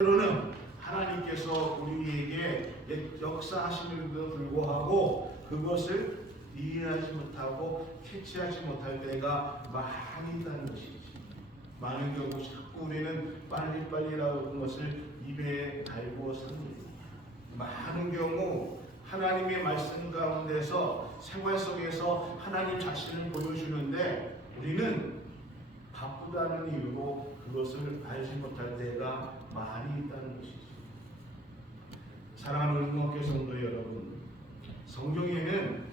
때로는 하나님께서 우리에게 역사하시는데도 불구하고 그것을 이해하지 못하고 캐치하지 못할 때가 많이 있다는 것이지. 많은 경우 자꾸 우리는 빨리빨리라는 것을 입에 달고 삽니다. 많은 경우 하나님의 말씀 가운데서 생활 속에서 하나님 자신을 보여주는데 우리는 바쁘다는 이유로 그것을 알지 못할 때가 많이 있다는 것이죠. 사랑하는 응원교 성도 여러분, 성경에는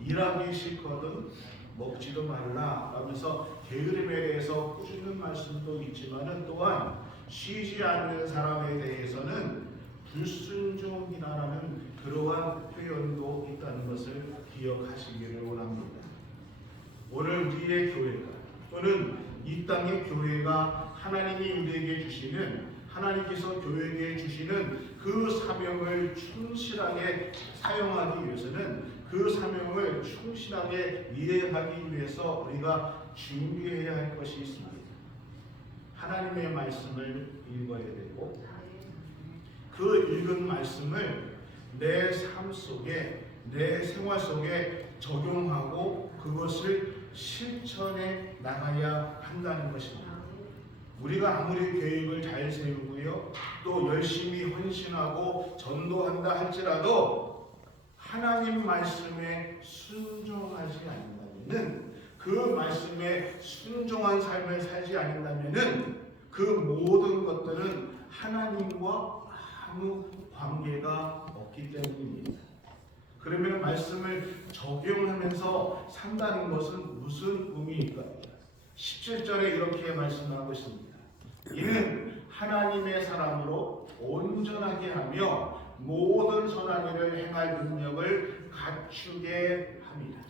일하기 싫거든 먹지도 말라 하면서 게으름에 대해서 꾸짖는 말씀도 있지만은 또한 쉬지 않는 사람에 대해서는 불순종이라는 그러한 표현도 있다는 것을 기억하시기를 원합니다. 오늘 우리의 교회가 또는 이 땅의 교회가 하나님이 우리에게 주시는 하나님께서 교회에게 주시는 그 사명을 충실하게 사용하기 위해서는 그 사명을 충실하게 이해하기 위해서 우리가 준비해야 할 것이 있습니다. 하나님의 말씀을 읽어야 되고 그 읽은 말씀을 내 삶 속에 내 생활 속에 적용하고 그것을 실천해 나가야 한다는 것입니다. 우리가 아무리 계획을 잘 세우고요 또 열심히 헌신하고 전도한다 할지라도 하나님 말씀에 순종하지 않는다면은 그 말씀에 순종한 삶을 살지 않는다면은 그 모든 것들은 하나님과 아무 관계가 없기 때문입니다. 그러면 말씀을 적용하면서 산다는 것은 무슨 의미일까? 17절에 이렇게 말씀하고 있습니다. 이는 하나님의 사람으로 온전하게 하며 모든 선한 일을 행할 능력을 갖추게 합니다.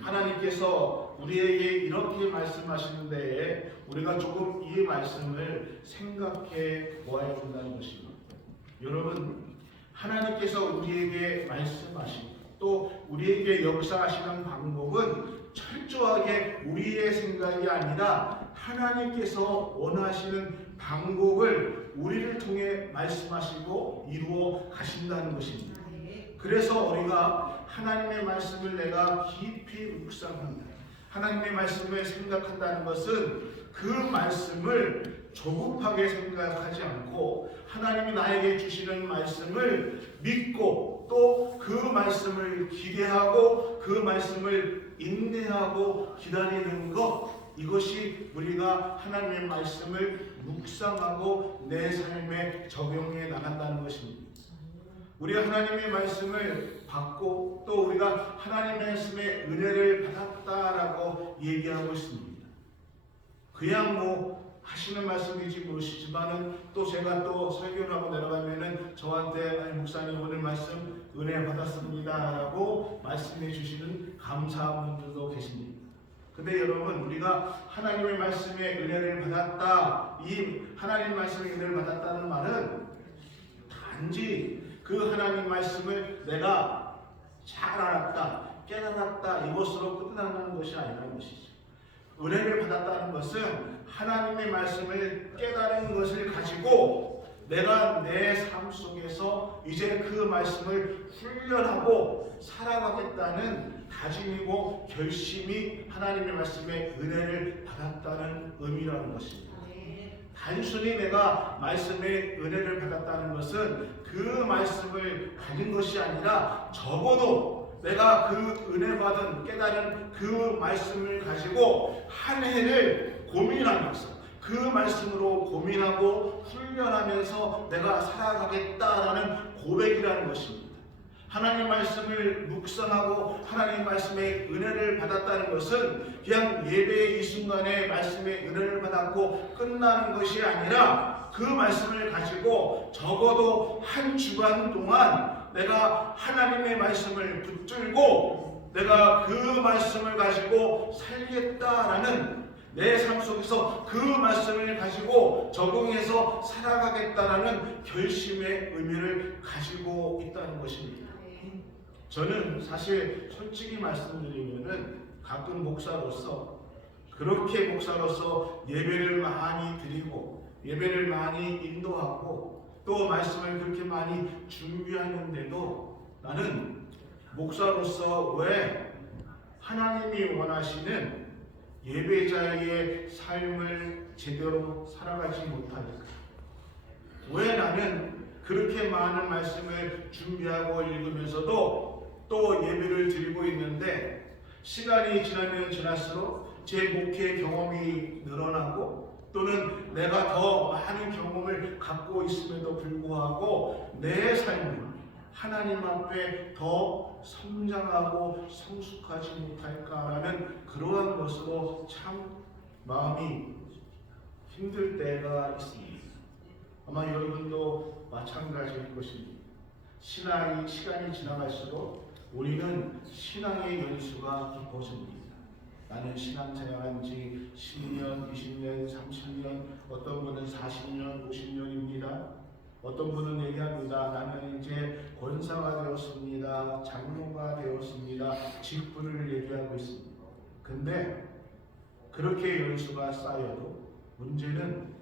하나님께서 우리에게 이렇게 말씀하시는데 우리가 조금 이 말씀을 생각해 보아야 된다는 것입니다. 여러분, 하나님께서 우리에게 말씀하시고 또 우리에게 역사하시는 방법은 철저하게 우리의 생각이 아니라 하나님께서 원하시는 방법을 우리를 통해 말씀하시고 이루어 가신다는 것입니다. 그래서 우리가 하나님의 말씀을 내가 깊이 묵상한다. 하나님의 말씀을 생각한다는 것은 그 말씀을 조급하게 생각하지 않고 하나님이 나에게 주시는 말씀을 믿고 또 그 말씀을 기대하고 그 말씀을 인내하고 기다리는 것, 이것이 우리가 하나님의 말씀을 묵상하고 내 삶에 적용해 나간다는 것입니다. 우리가 하나님의 말씀을 받고 또 우리가 하나님의 말씀의 은혜를 받았다라고 얘기하고 있습니다. 그냥 하시는 말씀인지 모르시지만은 또 제가 또 설교를 하고 내려가면은 저한테 목사님 오늘 말씀 은혜 받았습니다라고 말씀해 주시는 감사한 분들도 계십니다. 근데 여러분, 우리가 하나님의 말씀에 은혜를 받았다, 이 하나님 말씀의 은혜를 받았다는 말은 단지 그 하나님 말씀을 내가 잘 알았다, 깨달았다 이것으로 끝나는 것이 아니라는 것이죠. 은혜를 받았다는 것은 하나님의 말씀을 깨달은 것을 가지고 내가 내 삶 속에서 이제 그 말씀을 훈련하고 살아가겠다는 다짐이고 결심이 하나님의 말씀의 은혜를 받았다는 의미라는 것입니다. 단순히 내가 말씀의 은혜를 받았다는 것은 그 말씀을 가진 것이 아니라 적어도 내가 그 은혜 받은 깨달은 그 말씀을 가지고 한 해를 고민하면서 그 말씀으로 고민하고 훈련하면서 내가 살아가겠다라는 고백이라는 것입니다. 하나님 말씀을 묵상하고 하나님 말씀의 은혜를 받았다는 것은 그냥 예배의 이 순간에 말씀의 은혜를 받았고 끝나는 것이 아니라 그 말씀을 가지고 적어도 한 주간 동안 내가 하나님의 말씀을 붙들고 내가 그 말씀을 가지고 살겠다라는 내 삶 속에서 그 말씀을 가지고 적용해서 살아가겠다라는 결심의 의미를 가지고 있다는 것입니다. 저는 사실 솔직히 말씀드리면은 가끔 목사로서 그렇게 목사로서 예배를 많이 드리고 예배를 많이 인도하고 또 말씀을 그렇게 많이 준비하는데도 나는 목사로서 왜 하나님이 원하시는 예배자의 삶을 제대로 살아가지 못할까? 왜 나는 그렇게 많은 말씀을 준비하고 읽으면서도 또 예배를 드리고 있는데 시간이 지나면 지날수록 제 목회 경험이 늘어나고 또는 내가 더 많은 경험을 갖고 있음에도 불구하고 내 삶은 하나님 앞에 더 성장하고 성숙하지 못할까라는 그러한 것으로 참 마음이 힘들 때가 있습니다. 아마 여러분도 마찬가지일 것입니다. 시간이 지나갈수록 우리는 신앙의 연수가 깊어집니다. 나는 신앙생활한 지 10년, 20년, 30년, 어떤 분은 40년, 50년입니다. 어떤 분은 얘기합니다. 나는 이제 권사가 되었습니다. 장로가 되었습니다. 직분을 얘기하고 있습니다. 근데 그렇게 연수가 쌓여도 문제는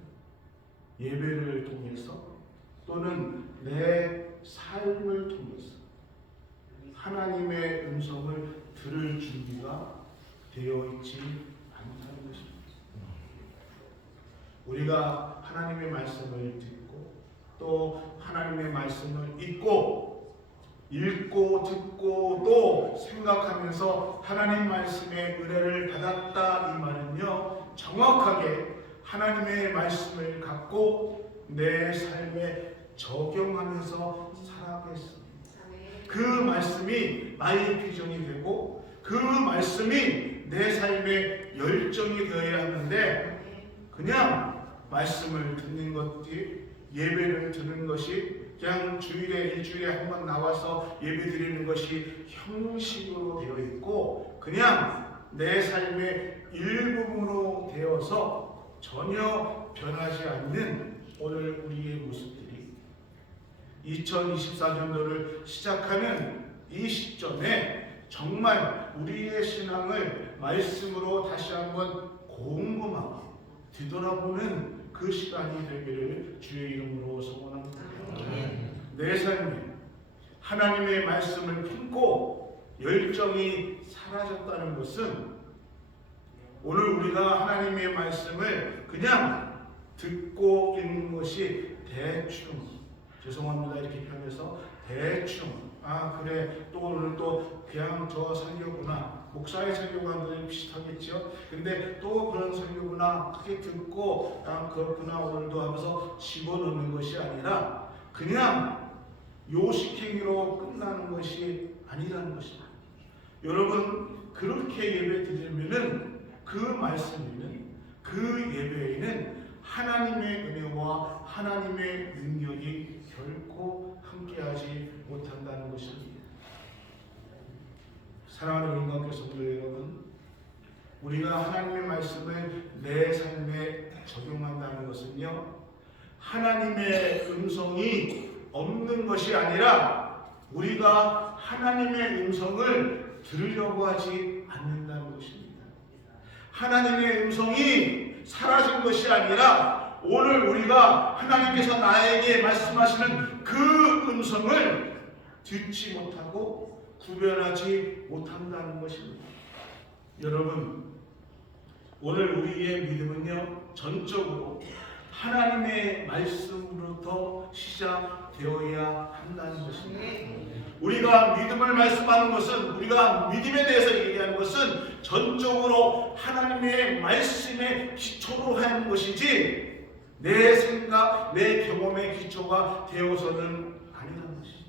예배를 통해서 또는 내 삶을 통해서 하나님의 음성을 들을 준비가 되어 있지 않다는 것입니다. 우리가 하나님의 말씀을 듣고 또 하나님의 말씀을 읽고 듣고 또 생각하면서 하나님 말씀의 은혜를 받았다 이 말은요, 정확하게 하나님의 말씀을 갖고 내 삶에 적용하면서 살아가겠습니다. 그 말씀이 나의 비전이 되고 그 말씀이 내 삶의 열정이 되어야 하는데 그냥 말씀을 듣는 것이 예배를 드는 것이 그냥 일주일에 한 번 나와서 예배 드리는 것이 형식으로 되어 있고 그냥 내 삶의 일부분으로 되어서 전혀 변하지 않는 오늘 우리의 모습들이 2024년도를 시작하는 이 시점에 정말 우리의 신앙을 말씀으로 다시 한번 곰곰하게 뒤돌아보는 그 시간이 되기를 주의 이름으로 소원합니다. 내 삶에 하나님의 말씀을 품고 열정이 사라졌다는 것은 오늘 우리가 하나님의 말씀을 그냥 듣고 읽는 것이 대충, 죄송합니다 이렇게 표현해서 대충, 그래 또 오늘 또 그냥 저 설교구나, 목사의 설교가 늘 비슷하겠죠. 근데 또 그런 설교구나 크게 듣고 그렇구나 오늘도 하면서 집어넣는 것이 아니라 그냥 요식행위로 끝나는 것이 아니라는 것입니다. 여러분 그렇게 예배 드리면은 그 말씀에는 그 예배에는 하나님의 은혜와 하나님의 능력이 결코 함께하지 못한다는 것입니다. 사랑하는 인간교 성도 여러분, 우리가 하나님의 말씀을 내 삶에 적용한다는 것은요, 하나님의 음성이 없는 것이 아니라 우리가 하나님의 음성을 들으려고 하지 않는다는 것입니다. 하나님의 음성이 사라진 것이 아니라 오늘 우리가 하나님께서 나에게 말씀하시는 그 음성을 듣지 못하고 구별하지 못한다는 것입니다. 여러분, 오늘 우리의 믿음은요, 전적으로 하나님의 말씀으로부터 시작되어야 한다는 것입니다. 우리가 믿음을 말씀하는 것은, 우리가 믿음에 대해서 얘기하는 것은 전적으로 하나님의 말씀의 기초로 하는 것이지 내 생각, 내 경험의 기초가 되어서는 아니라는 것이죠.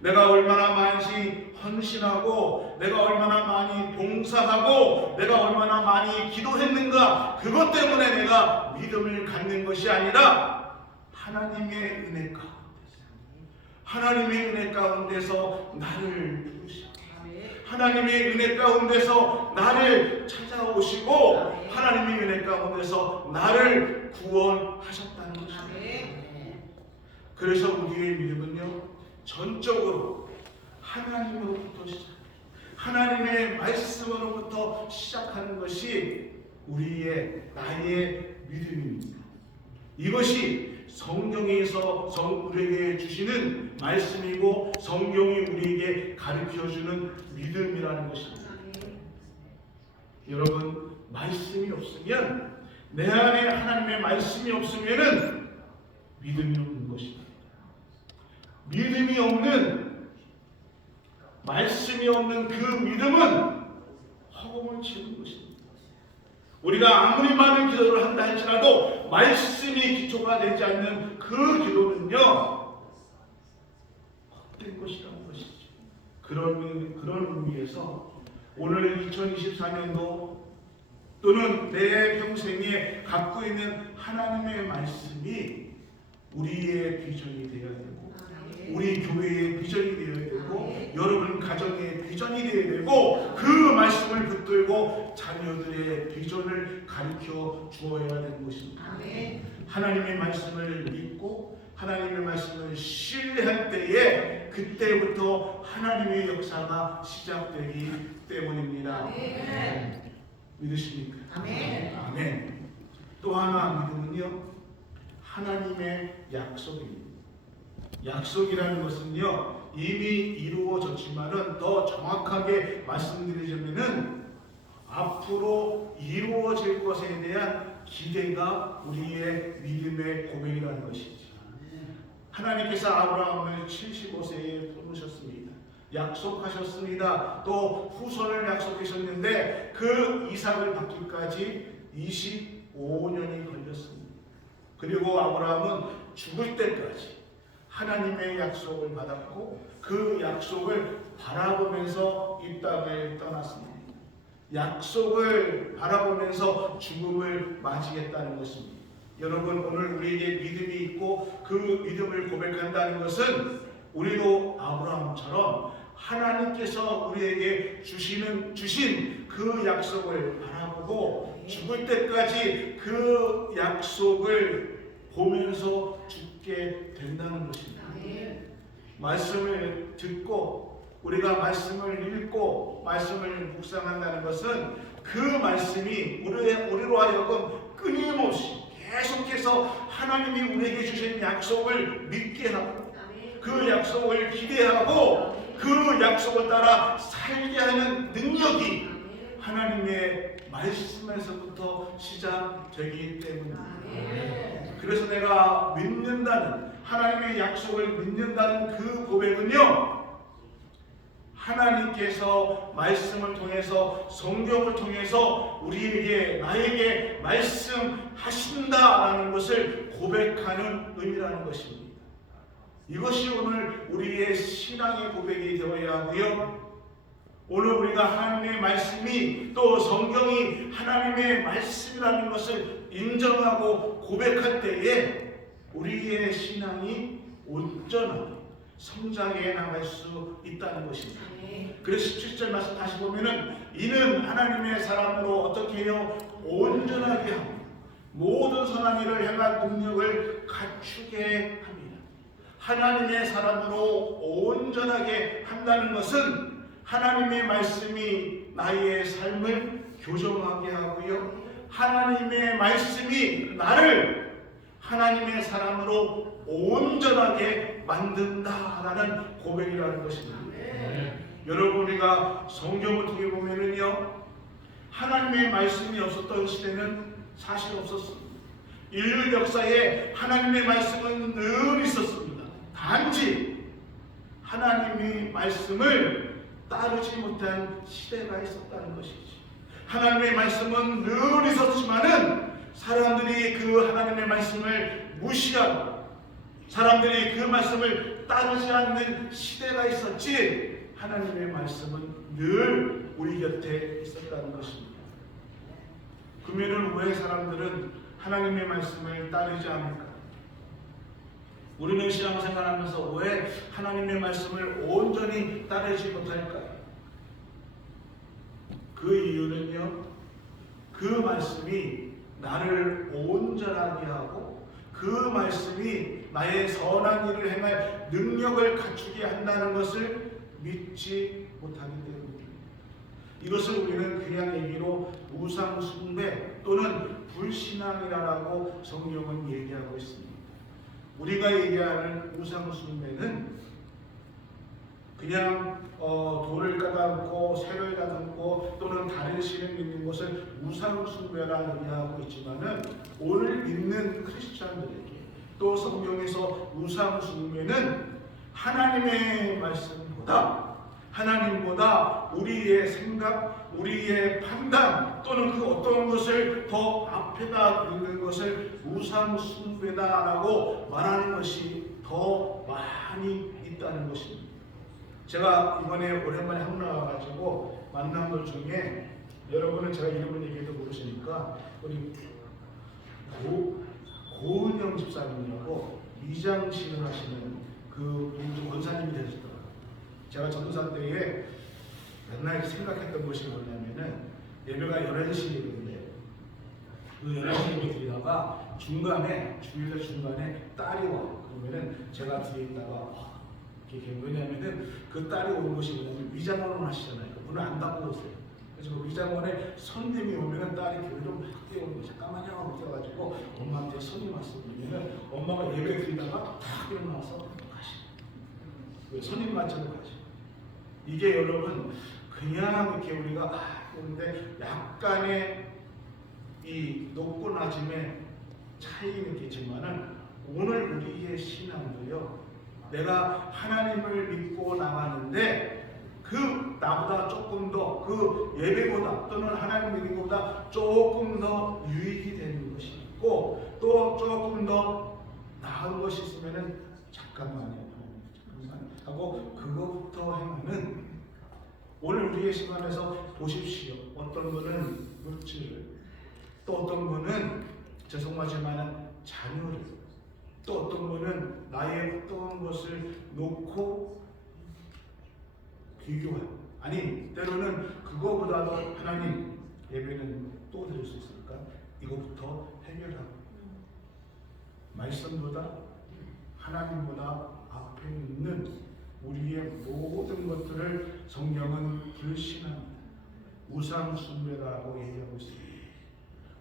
내가 얼마나 많이 헌신하고 내가 얼마나 많이 봉사하고 내가 얼마나 많이 기도했는가, 그것 때문에 내가 믿음을 갖는 것이 아니라 하나님의 은혜 가운데서 나를 부르시고 하나님의 은혜 가운데서 나를 찾아오시고 하나님의 은혜 가운데서 나를 구원하셨다는 것입니다. 그래서 우리의 믿음은요, 전적으로 하나님으로부터 하나님의 말씀으로부터 시작하는 것이 나의 믿음입니다. 이것이 성경에서 우리에게 주시는 말씀이고 성경이 우리에게 가르쳐주는 믿음이라는 것입니다. 여러분, 말씀이 없으면, 내 안에 하나님의 말씀이 없으면 믿음이 없는 것입니다. 믿음이 없는, 말씀이 없는 그 믿음은 허공을 치는 것입니다. 우리가 아무리 많은 기도를 한다 할지라도 말씀이 기초가 되지 않는 그 기도는요, 헛된 것이라는 것이죠. 그런 의미에서 오늘 2024년도 또는 내 평생에 갖고 있는 하나님의 말씀이 우리의 비전이 되어야 되고, 우리 교회의 비전이 되어야 되고, 여러분 가정의 비전이 되어야 되고, 그 말씀을 붙들고 자녀들의 비전을 가르쳐 주어야 되는 것입니다. 하나님의 말씀을 믿고 하나님의 말씀을 신뢰할 때에 그때부터 하나님의 역사가 시작되기 때문입니다. 믿으십니까? 아멘. 또 하나 믿음은요, 하나님의 약속입니다. 약속이라는 것은요, 이미 이루어졌지만은 더 정확하게 말씀드리자면은 앞으로 이루어질 것에 대한 기대가 우리의 믿음의 고백이라는 것이죠. 하나님께서 아브라함을 75세에 부르셨습니다. 약속하셨습니다. 또 후손을 약속하셨는데 그 이삭을 받기까지 25년이 걸렸습니다. 그리고 아브라함은 죽을 때까지 하나님의 약속을 받았고 그 약속을 바라보면서 이 땅을 떠났습니다. 약속을 바라보면서 죽음을 맞이했다는 것입니다. 여러분, 오늘 우리에게 믿음이 있고 그 믿음을 고백한다는 것은 우리도 아브라함처럼 하나님께서 우리에게 주신 그 약속을 바라보고 죽을 때까지 그 약속을 보면서 죽게 된다는 것입니다. 말씀을 듣고 우리가 말씀을 읽고 말씀을 묵상한다는 것은 그 말씀이 우리로 하여금 끊임없이 계속해서 하나님이 우리에게 주신 약속을 믿게 하고 그 약속을 기대하고 그 약속을 따라 살게 하는 능력이 하나님의 말씀에서부터 시작되기 때문입니다. 그래서 내가 믿는다는, 하나님의 약속을 믿는다는 그 고백은요, 하나님께서 말씀을 통해서, 성경을 통해서 우리에게, 나에게 말씀하신다라는 것을 고백하는 의미라는 것입니다. 이것이 오늘 우리의 신앙의 고백이 되어야 하고요, 오늘 우리가 하나님의 말씀이, 또 성경이 하나님의 말씀이라는 것을 인정하고 고백할 때에 우리의 신앙이 온전하게 성장해 나갈 수 있다는 것입니다. 그래서 17절 말씀 다시 보면은, 이는 하나님의 사람으로 어떻게 해요? 온전하게 하고 모든 선한 일을 행할 능력을 갖추게 합니다. 하나님의 사람으로 온전하게 한다는 것은 하나님의 말씀이 나의 삶을 교정하게 하고요, 하나님의 말씀이 나를 하나님의 사람으로 온전하게 만든다라는 고백이라는 것입니다. 여러분, 우리가 성경을 통해 보면은요, 하나님의 말씀이 없었던 시대는 사실 없었습니다. 인류 역사에 하나님의 말씀은 늘 있었습니다. 단지 하나님의 말씀을 따르지 못한 시대가 있었다는 것이지. 하나님의 말씀은 늘 있었지만은 사람들이 그 하나님의 말씀을 무시하고 사람들이 그 말씀을 따르지 않는 시대가 있었지, 하나님의 말씀은 늘 우리 곁에 있었다는 것입니다. 그러면 왜 사람들은 하나님의 말씀을 따르지 않을까? 우리는 신앙생활하면서 왜 하나님의 말씀을 온전히 따르지 못할까요? 그 이유는요, 그 말씀이 나를 온전하게 하고 그 말씀이 나의 선한 일을 행할 능력을 갖추게 한다는 것을 믿지 못하기 때문입니다. 이것을 우리는 그냥 얘기로 우상 숭배 또는 불신앙이라고 성경은 얘기하고 있습니다. 우리가 얘기하는 우상 숭배는 그냥 돌을 까닮고 새를 다듬고 또는 다른 신을 믿는 것을 우상 숭배라 얘기하고 있지만은 오늘 믿는 크리스찬들에게 또 성경에서 우상 숭배는 하나님의 말씀보다 하나님보다 우리의 생각, 우리의 판단 또는 그 어떤 것을 더 앞에다 두는 것을 우상 숭배다라고 말하는 것이 더 많이 있다는 것입니다. 제가 이번에 오랜만에 한국 나와가지고 만난 분 중에 여러분은 제가 이름을 얘기해도 모르시니까 우리 고은영 집사님이라고 미장실을 하시는 그 원사님이 되셨더라고요. 제가 전도사 때에 맨날 생각했던 것이 뭐냐면은 예배가 11시인데 그 11시 예배 드리다가 중간에 주일날 중간에 딸이 와. 그러면은 제가 뒤에 있다가 왜냐하면은 그 딸이 오는 것이 뭐냐면 위장원을 하시잖아요. 문을 안 닫고 오세요. 그래서 그 위장원에 손님이 오면은 딸이 교회를 막 뛰어오는 거예요. 잠깐만요 하고 뛰어가지고 엄마한테 손님 왔어. 그러면은 엄마가 예배 드리다가 탁 일어나서 가시고 손님 맞춰서 가시고 이게 여러분 그냥 이렇게 우리가 그런데 약간의 이 높고 낮음의 차이는 있겠지만은 오늘 우리의 신앙도요. 내가 하나님을 믿고 나가는데 그 나보다 조금 더 그 예배보다 또는 하나님 믿는 것보다 조금 더 유익이 되는 것이 있고 또 조금 더 나은 것이 있으면은 잠깐만 하고 그것부터 행하는 오늘 우리의 시간에서 보십시오. 어떤 분은 물질을 또 어떤 분은 죄송하지만 자녀를 또 어떤 분은 나의 어떤 것을 놓고 비교하고 아니 때로는 그거보다도 하나님 예배는 또 드릴 수 있을까? 이것부터 해결하고 말씀보다 하나님보다 앞에 있는 우리의 모든 것들을 성경은 불신합니다. 우상 숭배라고 얘기하고 있습니다.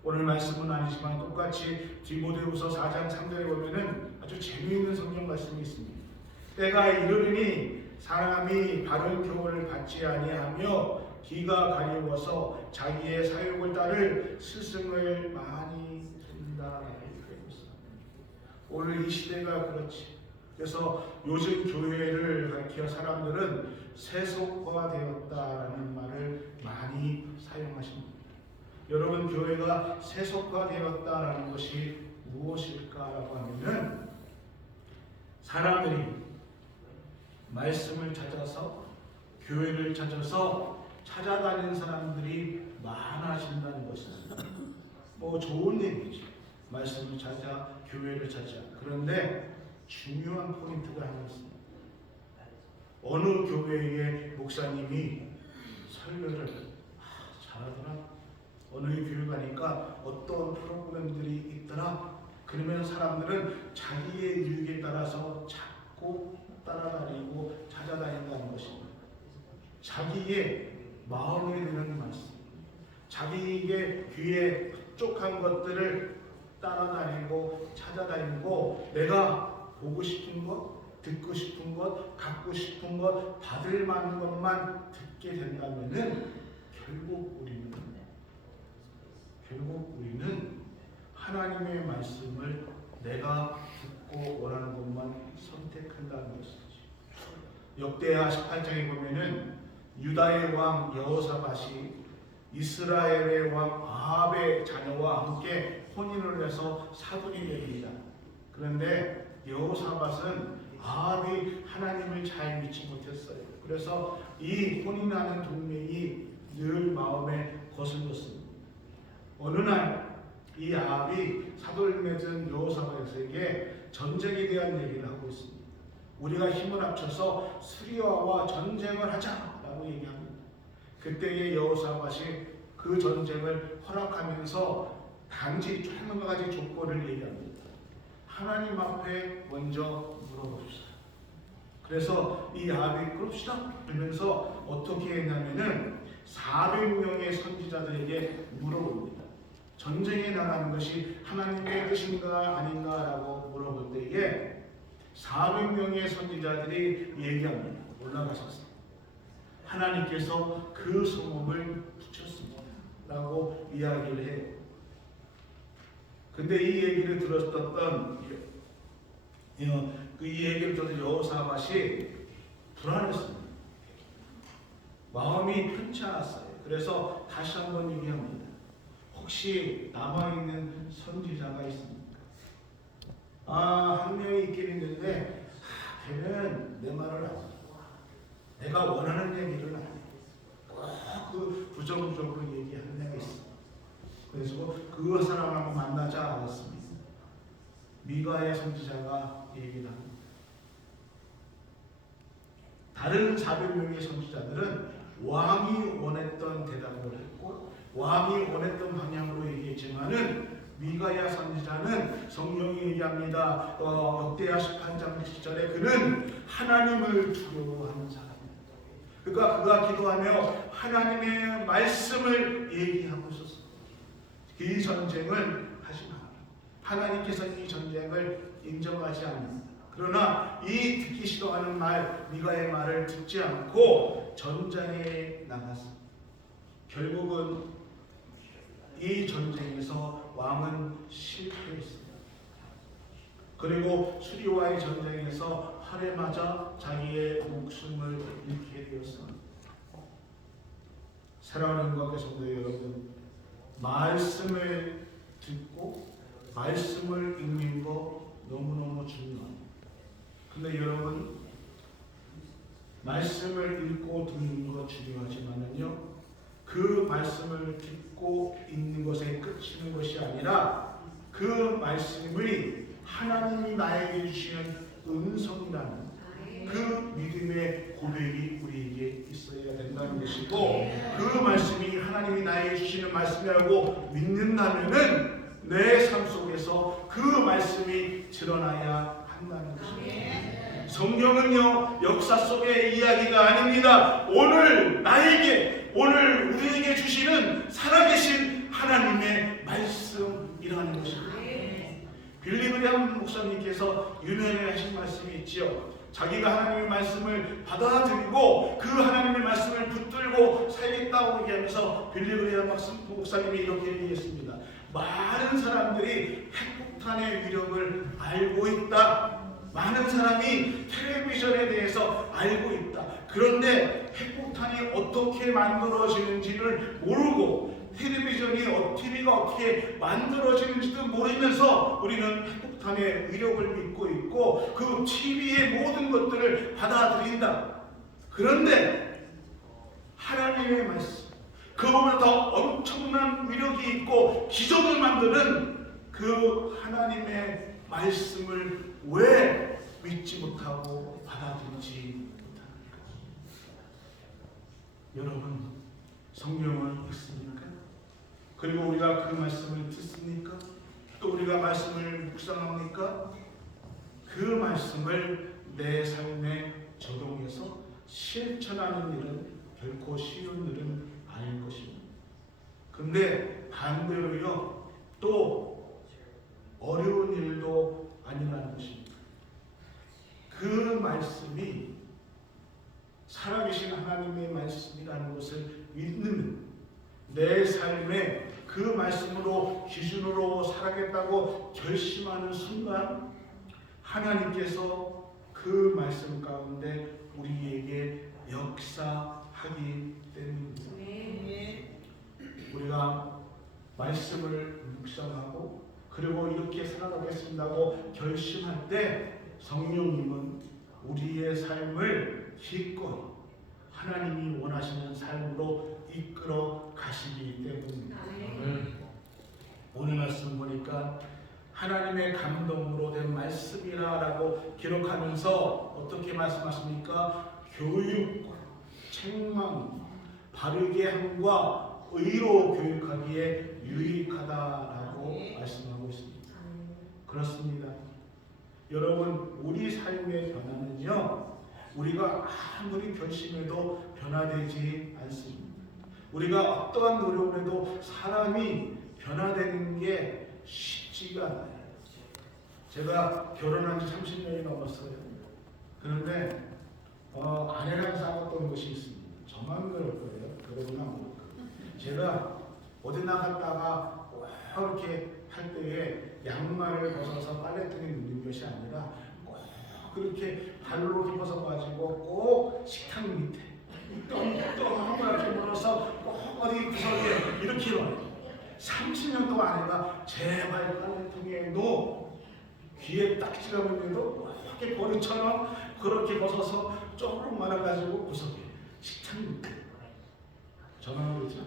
오늘 말씀은 아니지만 똑같이 디모데후서 4장 3절에 보면은 아주 재미있는 성경 말씀이 있습니다. 때가 이르리니 사람이 바른 교훈을 받지 아니하며 귀가 가려워서 자기의 사욕을 따를 스승을 많이 듣는다. 오늘 이 시대가 그렇지. 그래서 요즘 교회를 가리켜 사람들은 세속화되었다라는 말을 많이 사용하십니다. 여러분 교회가 세속화되었다라는 것이 무엇일까라고 하면은 사람들이 말씀을 찾아서 교회를 찾아서 찾아다니는 사람들이 많아진다는 것입니다. 뭐 좋은 얘기죠. 말씀을 찾아 교회를 찾아. 그런데 중요한 포인트가 하나 있습니다. 어느 교회의 목사님이 설교를 잘하더라. 어느 교회 가니까 어떤 프로그램들이 있더라. 그러면 사람들은 자기의 유익에 따라서 자꾸 따라다니고 찾아다닌다는 것입니다. 자기의 마음에 드는 말씀, 자기의 귀에 흡족한 것들을 따라다니고 찾아다니고 내가 보고 싶은 것, 듣고 싶은 것, 갖고 싶은 것, 받을 만한 것만 듣게 된다면은 결국 우리는 하나님의 말씀을 내가 듣고 원하는 것만 선택한다는 것이지. 역대하 18장에 보면은 유다의 왕 여호사밧이 이스라엘의 왕 아합의 자녀와 함께 혼인을 해서 사돈이 됩니다. 그런데 여호사밧은 아합이 하나님을 잘 믿지 못했어요. 그래서 이 혼인하는 동맹이 늘 마음에 거슬렸습니다. 어느 날 이 아합이 사돈을 맺은 여호사밧에게 전쟁에 대한 얘기를 하고 있습니다. 우리가 힘을 합쳐서 수리아와 전쟁을 하자라고 얘기합니다. 그때의 여호사밧이 그 전쟁을 허락하면서 단지 한 가지 조건을 얘기합니다. 하나님 앞에 먼저 물어봅시다. 그래서 이 아합이 그럽시다 그러면서 어떻게 했냐면은 400명의 선지자들에게 물어봅니다. 전쟁에 나가는 것이 하나님의 뜻인가 아닌가라고 물어볼 때에 400명의 선지자들이 얘기합니다. 올라가셨습니다. 하나님께서 그 소문을 붙였습니다. 라고 이야기를 해요. 근데 이 얘기를 들었던 이 얘기를 들은 여호사밧이 불안했습니다. 마음이 편치 않았어요. 그래서 다시 한번 얘기합니다. 혹시 남아있는 선지자가 있습니까? 한 명이 있긴 있는데 걔는 내 말을 안 해요. 내가 원하는 얘기를 안 해요. 그 부정적으로 얘기하는 애가 있어. 그래서 그 사람하고 만나자 하였습니다. 미가의 선지자가 얘기를 합니다. 다른 400명의 선지자들은 왕이 원했던 대답을 했고 왕이 원했던 방향으로 얘기했지만은 미가야 선지자는 성경이 얘기합니다. 역대하 18장 10절에 그는 하나님을 두려워하는 사람입니다. 그러니까 그가 기도하며 하나님의 말씀을 얘기하고 있었습니다. 이 전쟁을 하지 마라. 하나님께서 이 전쟁을 인정하지 않는다. 그러나 이 듣기 싫어하는 말, 미가의 말을 듣지 않고 전장에 나갔습니다. 결국은 이 전쟁에서 왕은 실패했습니다. 그리고 수리와의 전쟁에서 활에 맞아 자기의 목숨을 잃게 되었습니다. 사랑하는 관계 성도 여러분, 말씀을 듣고 말씀을 읽는 거 너무너무 중요합니다. 근데 여러분, 말씀을 읽고 듣는 거 중요하지만은요, 그 말씀을 듣고 읽는 것에 그치는 것이 아니라 그 말씀이 하나님이 나에게 주시는 음성이라는 그 믿음의 고백이 우리에게 있어야 된다는 것이고, 그 말씀이 하나님이 나에게 주시는 말씀이라고 믿는다면은 내 삶 속에서 그 말씀이 드러나야 한다는 것입니다. 성경은요, 역사 속의 이야기가 아닙니다. 오늘 우리에게 주시는 살아계신 하나님의 말씀이라는 것입니다. 빌리 그레이엄 목사님께서 유명하신 말씀이 있지요. 자기가 하나님의 말씀을 받아들이고 그 하나님의 말씀을 붙들고 살겠다고 얘기하면서 빌리 그레이엄 목사님이 이렇게 얘기했습니다. 많은 사람들이 핵폭탄의 위력을 알고 있다. 많은 사람이 텔레비전에 대해서 알고 있다. 그런데 핵폭탄이 어떻게 만들어지는지를 모르고 TV가 어떻게 만들어지는지도 모르면서 우리는 핵폭탄의 위력을 믿고 있고 그 TV의 모든 것들을 받아들인다. 그런데 하나님의 말씀, 그보다 더 엄청난 위력이 있고 기적을 만드는 그 하나님의 말씀을 왜 믿지 못하고 받아들이지 못합니까? 여러분, 성경을 읽습니까? 그리고 우리가 그 말씀을 듣습니까? 또 우리가 말씀을 묵상합니까? 그 말씀을 내 삶에 적용해서 실천하는 일은 결코 쉬운 일은 아닌 것입니다. 근데 반대로요, 또 어려운 일도 아니라는 것입니다. 그 말씀이 살아계신 하나님의 말씀이라는 것을 믿는 내 삶에 그 말씀으로 기준으로 살아겠다고 결심하는 순간 하나님께서 그 말씀 가운데 우리에게 역사하기 때문입니다. 우리가 말씀을 묵상하고 그리고 이렇게 살아가겠습니다고 결심할 때 성령님은 우리의 삶을 기꺼이 하나님이 원하시는 삶으로 이끌어 가시기 때문입니다. 오늘 말씀 보니까 하나님의 감동으로 된 말씀이라고 기록하면서 어떻게 말씀하십니까? 교육과 책망, 바르게 함과 의로 교육하기에 유익하다라고 말씀하고 있습니다. 그렇습니다. 여러분, 우리 삶의 변화는요, 우리가 아무리 결심해도 변화되지 않습니다. 우리가 어떠한 노력을 해도 사람이 변화되는 게 쉽지가 않아요. 제가 결혼한 지 30년이 넘었어요. 그런데 아내랑 싸웠던 것이 있습니다. 저만 그럴 거예요. 결혼은 안 그럴 거예요. 제가 어디 나갔다가 이렇게 할 때에 양말을 벗어서 빨래통에 넣는 것이 아니라 꼭 그렇게 발로 짚어서 가지고 꼭 식탁 밑에 이렇게 물어서 꼭 어디 구석에 이렇게 넣어요. 30년 동안 아내가 제발 빨래통에 넣어. 귀에 딱지가 보면도 이렇게 버릇처럼 그렇게 벗어서 조금 말아가지고 구석에 식탁 밑에. 저만 그러죠?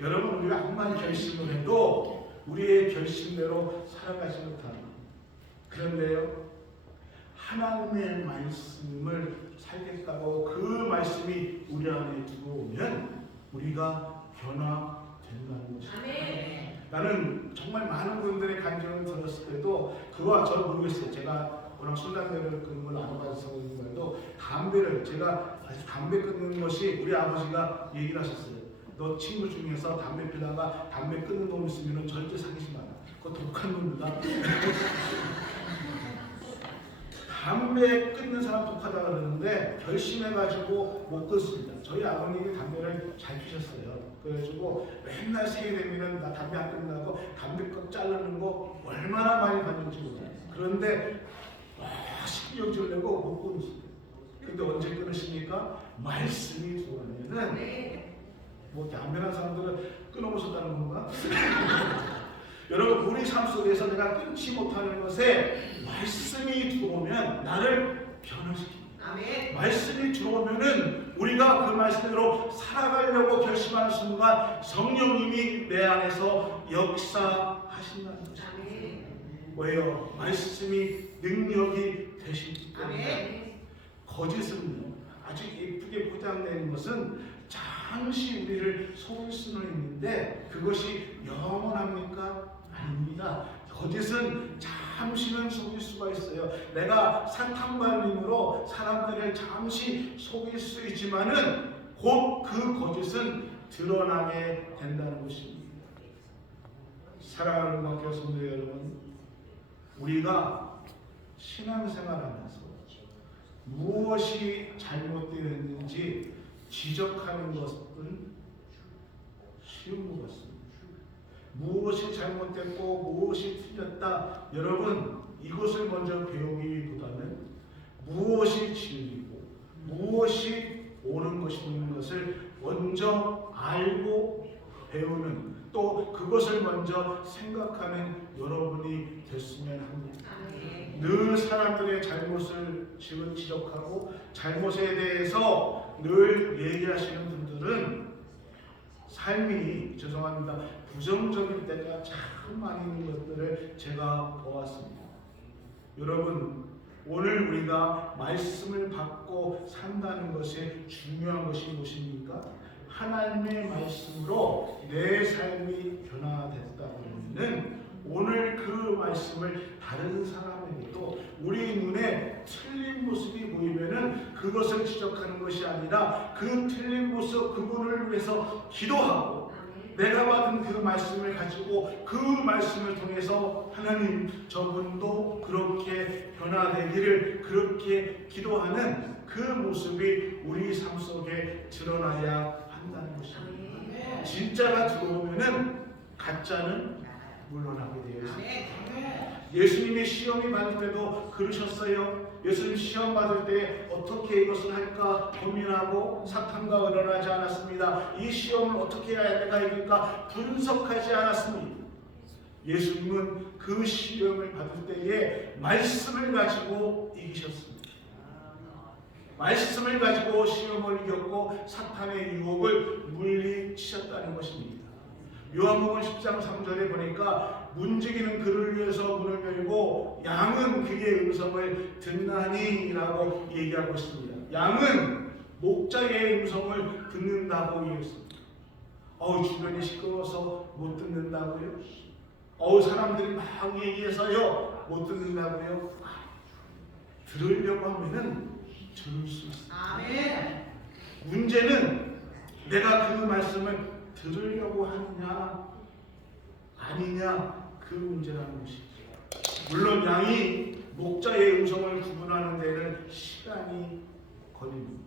여러분, 우리가 아무만 결심을 해도 우리의 결심대로 살아가지 못합니다. 그런데요, 하나님의 말씀을 살겠다고 그 말씀이 우리 안에 들어오면 우리가 변화된다는 것입니다. 나는 정말 많은 분들의 간증을 들었을 때도 그와 저 모르겠어요. 제가 워낙 술, 담배를 끊는 걸 안 받아서 그런가도 담배를 제가 담배 끊는 것이 우리 아버지가 얘기를 하셨어요. 너 친구 중에서 담배 피다가 담배 끊는 놈 있으면 절대 사귀지 마라. 그거 독한 놈이다. 담배 끊는 사람 독하다 그러는데 결심해가지고 못 끊습니다. 저희 아버님이 담배를 잘 피셨어요. 그래가지고 맨날 새해 되면은 나 담배 안 끊는다고 담배 껍 자르는 거 얼마나 많이 봤는지 몰라요. 그런데 신경질 내고 못 끊습니다. 근데 언제 끊으십니까? 말씀이 들어오면은 뭐 담배한 사람들은 끊어보셨다는 건가? 여러분, 우리 삶 속에서 내가 끊지 못하는 것에 말씀이 들어오면 나를 변화시킵니다. 말씀이 들어오면은 우리가 그 말씀대로 살아가려고 결심하는 순간 성령님이 내 안에서 역사하신다는 것입니다. 왜요? 말씀이 능력이 되시기 때문에. 거짓은 아주 예쁘게 포장된 것은 잠시 우리를 속일 수는 있는데 그것이 영원합니까? 아닙니다. 거짓은 잠시는 속일 수가 있어요. 내가 사탕발림으로 사람들을 잠시 속일 수 있지만은 곧 그 거짓은 드러나게 된다는 것입니다. 사랑하는 음악 교수님들 여러분, 우리가 신앙생활하면서 무엇이 잘못되어 있는지 지적하는 것은 쉬운 것 같습니다. 무엇이 잘못됐고 무엇이 틀렸다. 여러분, 이것을 먼저 배우기보다는 무엇이 진리고 무엇이 옳은 것인 것을 먼저 알고 배우는, 또 그것을 먼저 생각하는 여러분이 됐으면 합니다. 늘 사람들의 잘못을 지적하고 잘못에 대해서 늘 얘기하시는 분들은 삶이, 죄송합니다, 부정적일 때가 참 많이 있는 것들을 제가 보았습니다. 여러분, 오늘 우리가 말씀을 받고 산다는 것이 중요한 것이 무엇입니까? 하나님의 말씀으로 내 삶이 변화됐다면 오늘 그 말씀을 다른 사람에게도 우리 눈에 틀린 모습이 보이면은 그것을 지적하는 것이 아니라 그 틀린 모습, 그분을 위해서 기도하고 내가 받은 그 말씀을 가지고 그 말씀을 통해서 하나님, 저분도 그렇게 변화되기를, 그렇게 기도하는 그 모습이 우리 삶 속에 드러나야 한다는 것입니다. 진짜가 들어오면은 가짜는 물러나게 되어 있습니다. 예수님이 시험이 받을 때도 그러셨어요. 예수님 시험 받을 때 어떻게 이것을 할까 고민하고 사탄과 의논하지 않았습니다. 이 시험을 어떻게 해야 내가 이길까 분석하지 않았습니다. 예수님은 그 시험을 받을 때에 말씀을 가지고 이기셨습니다. 말씀을 가지고 시험을 이겼고 사탄의 유혹을 물리치셨다는 것입니다. 요한복음 10장 3절에 보니까 문지기는 그를 위해서 문을 열고 양은 그의 음성을 듣나니라고 얘기하고 있습니다. 양은 목자의 음성을 듣는다고 얘기했습니다. 주변이 시끄러워서 못 듣는다고요? 사람들이 막 얘기해서요 못 듣는다고요? 들으려고 하면은 들을 수 있습니다. 문제는 내가 그 말씀을 들으려고 하느냐 아니냐, 그 문제라는 것이죠. 물론 양이 목자의 음성을 구분하는 데는 시간이 걸립니다.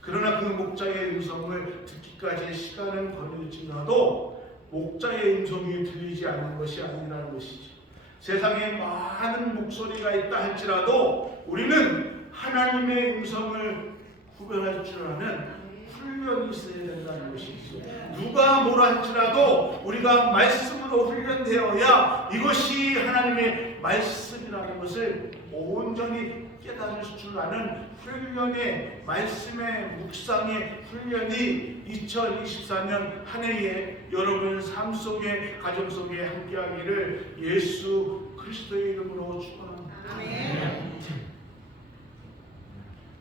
그러나 그 목자의 음성을 듣기까지 시간은 걸릴지라도 목자의 음성이 들리지 않는 것이 아니라는 것이죠. 세상에 많은 목소리가 있다 할지라도 우리는 하나님의 음성을 구별할 줄 아는 훈련이 있어야 된다는 것이죠. 누가 뭐라 할지라도 우리가 말씀으로 훈련되어야 이것이 하나님의 말씀이라는 것을 온전히 깨달을 줄 아는 훈련의, 말씀의 묵상의 훈련이 2024년 한 해에 여러분 삶 속에, 가정 속에 함께하기를 예수 그리스도의 이름으로 축원합니다. 아멘.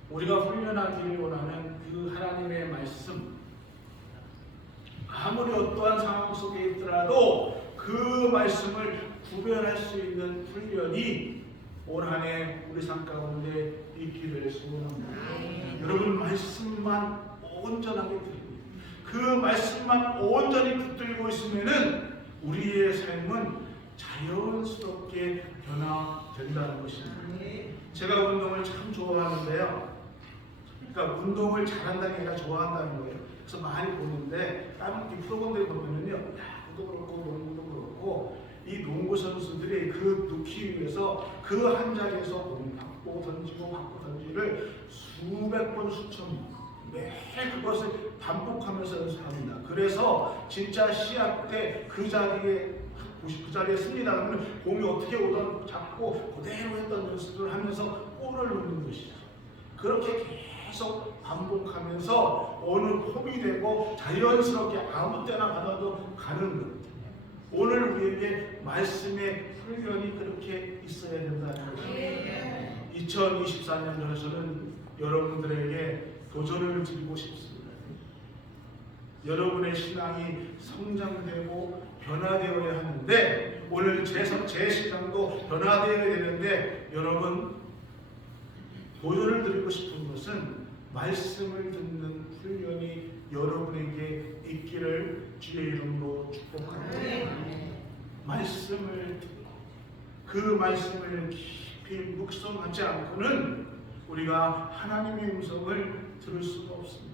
우리가 훈련하기를 원하는 그 하나님의 말씀, 아무리 어떠한 상황 속에 있더라도 그 말씀을 구별할 수 있는 훈련이 올 한 해 우리 삶 가운데 있기를 소원합니다. 여러분 말씀만 온전하게 들고 그 말씀만 온전히 붙들고 있으면은 우리의 삶은 자연스럽게 변화된다는 것입니다. 제가 운동을 참 좋아하는데요. 그러니까 운동을 잘한다는 게 아니라 좋아한다는 거예요. 그래서 많이 보는데 다른 프로그램들 보면은요, 야구도 그렇고 농구도 그렇고 이 농구 선수들이 그 넣기 위해서 그 한 자리에서 공 받고 던지고 받고 던지를 수백 번 수천 번 매일 그것을 반복하면서 연습합니다. 그래서 진짜 시합 때 그 자리에 씁니다. 그러면 공이 어떻게 오든 잡고 그대로 했던 연습을 하면서 골을 넣는 것이죠. 그렇게 계속 반복하면서 어느 폼이 되고 자연스럽게 아무 때나 받아도 가는 것. 오늘 우리에게 말씀의 훈련이 그렇게 있어야 된다는 것입니다. 2024년도에 저는 여러분들에게 도전을 드리고 싶습니다. 여러분의 신앙이 성장되고 변화되어야 하는데 오늘 제 신앙도 변화되어야 되는데 여러분 도전을 드리고 싶은 것은 말씀을 듣는 훈련이 여러분에게 있기를 주의 이름으로 축복합니다. 말씀을 듣고 그 말씀을 깊이 묵상하지 않고는 우리가 하나님의 음성을 들을 수가 없습니다.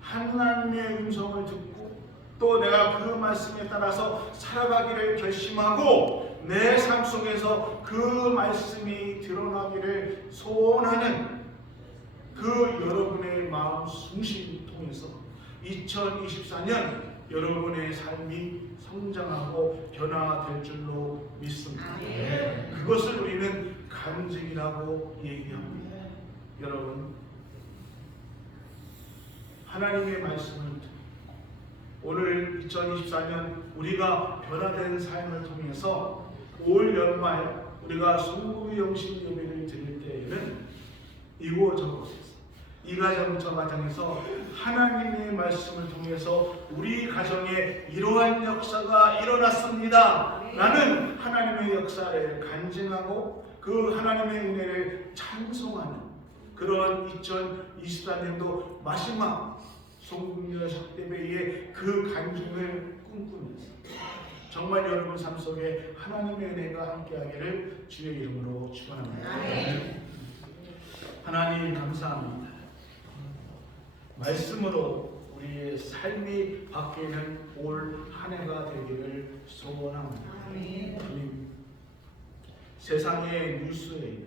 하나님의 음성을 듣고 또 내가 그 말씀에 따라서 살아가기를 결심하고 내 삶 속에서 그 말씀이 드러나기를 소원하는 그 여러분의 마음 중심을 통해서 2024년 여러분의 삶이 성장하고 변화될 줄로 믿습니다. 그것을 우리는 간증이라고 얘기합니다. 여러분, 하나님의 말씀을 듣고 오늘 2024년 우리가 변화된 삶을 통해서 올 연말 우리가 송구영신 예배를 드릴 때에는 이곳 저곳에서 이 가정 저 가정에서 하나님의 말씀을 통해서 우리 가정에 이러한 역사가 일어났습니다 라는 하나님의 역사를 간증하고 그 하나님의 은혜를 찬송하는 그런 2024년도 마지막 송구영신 예배의 그 간증을 꿈꾸면서 정말 여러분 삶 속에 하나님의 은혜가 함께하기를 주의 이름으로 축원합니다. 하나님 감사합니다. 말씀으로 우리의 삶이 바뀌는 올 한 해가 되기를 소원합니다. 주님, 세상의 뉴스에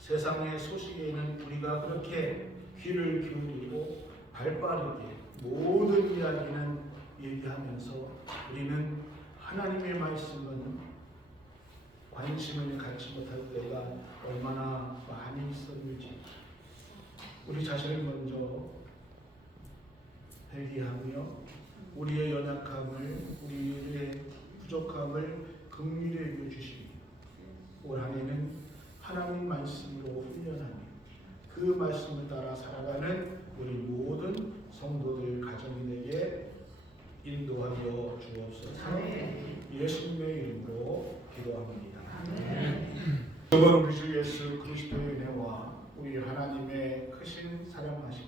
세상의 소식에는 우리가 그렇게 귀를 기울이고 발빠르게 모든 이야기는 얘기하면서 우리는 하나님의 말씀은 관심을 갖지 못할 때가 얼마나 많이 있었는지 우리 자신을 먼저 회개하며 우리의 연약함을 우리의 부족함을 긍휼히 여겨 주시고 올 한 해는 하나님 말씀으로 훈련하며 그 말씀을 따라 살아가는 우리 모든 성도들 가정인에게 인도하여 주옵소서. 예수님의 이름으로 기도합니다. 여러분, 우리 주 예수 그리스도의 은혜와 우리 하나님의 크신 사랑하심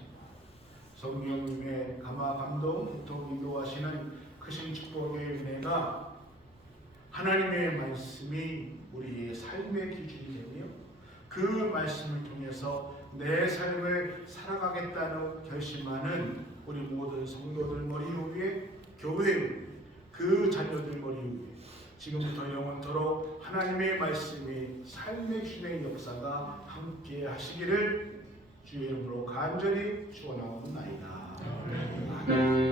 성령님의 감화 감동, 교통 인도하시는 크신 축복의 은혜가 하나님의 말씀이 우리의 삶의 기준이 되며 그 말씀을 통해서 내 삶을 살아가겠다는 결심하는 우리 모든 성도들 머리 위에, 교회 위에, 그 자녀들 머리 위에 지금부터 영원토록 하나님의 말씀이 삶의 주의 역사가 함께 하시기를 주의 이름으로 간절히 축원하옵나이다. 아멘.